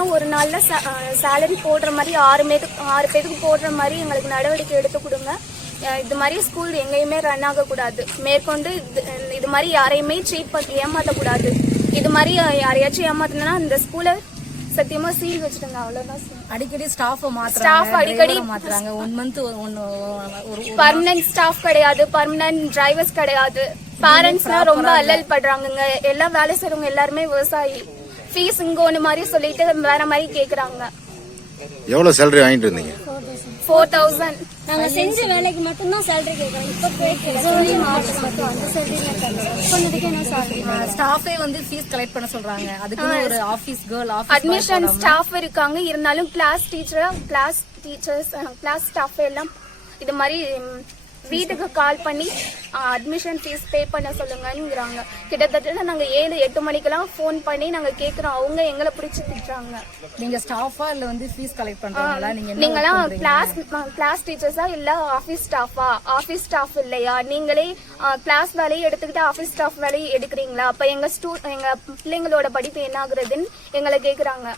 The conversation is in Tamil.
இருந்தாலும் ஒரு நாள்ல சேலரி போடுற மாதிரி 6 பேருக்கு போடுற மாதிரி எங்களுக்கு நடவடிக்கை எடுத்து கொடுங்க. இது மாதிரி ஸ்கூல் எங்கேயுமே ரன் ஆகக்கூடாது. மேற்கொண்டு இது மாதிரி யாரையுமே சீட் பண்ணி ஏமாற்றக்கூடாது. இது மாதிரி யாரையாச்சும் ஏமாத்தினா இந்த ஸ்கூலை சத்தியமா சீல் வச்சுடுங்க. அவ்வளவுதான். அடிக்கடி ஸ்டாஃப் அடிக்கடி மாத்துறாங்க. 1 மந்த் பர்மனன்ட் ஸ்டாஃப் கிடையாது, பர்மனன்ட் டிரைவர்ஸ் கிடையாது. பேரண்ட்ஸ்லாம் ரொம்ப அல்லல் படுறாங்க. எல்லாம் வேலை செய்றவங்க எல்லாருமே விவசாயி. ஃபீஸ் இங்க ஒண்ணு மாதிரி சொல்லிட்டு வேற மாதிரி கேக்குறாங்க. எவ்வளவு சேலரி வாங்கிட்டு இருந்தீங்க? 4000. நாங்க செஞ்ச வேலைக்கு மட்டும் தான் சேலரி கேக்குறோம். இப்ப சொல்லி மார்ச் மட்டும் அந்த சேலரி என்ன சேலரி? ஸ்டாஃபே வந்து ஃபீஸ் கலெக்ட் பண்ண சொல்றாங்க. அதுக்கு ஒரு ஆபீஸ் கேர்ள் அட்மிஷன் ஸ்டாஃப் இருக்காங்க. இருந்தாலும் கிளாஸ் டீச்சர்ஸ் கிளாஸ் ஸ்டாஃப் எல்லாம் இது மாதிரி வீட்டுக்கு கால் பண்ணி அட்மிஷன் ஃபீஸ் பே பண்ண சொல்லுங்கங்கிறாங்க. கிட்டத்தட்ட நாங்க 7-8 மணிக்கெல்லாம் போன் பண்ணி நாங்க கேக்குறோம். அவங்க எங்களை பிடிச்சு திட்டுறாங்க. நீங்க ஸ்டாஃபா இல்ல வந்து ஃபீஸ் கலெக்ட் பண்றீங்களா? நீங்கலாம் கிளாஸ் டீச்சர்ஸா இல்ல ஆபீஸ் ஸ்டாஃபா? ஆபீஸ் ஸ்டாஃப் இல்லையா? நீங்களே கிளாஸ் வேலையை எடுத்துக்கிட்டு ஆபீஸ் ஸ்டாஃப் வேலையை எடுக்கிறீங்களா? அப்ப எங்க பிள்ளைங்களோட படிப்பு என்ன ஆகுறதுன்னு எங்களை கேக்குறாங்க.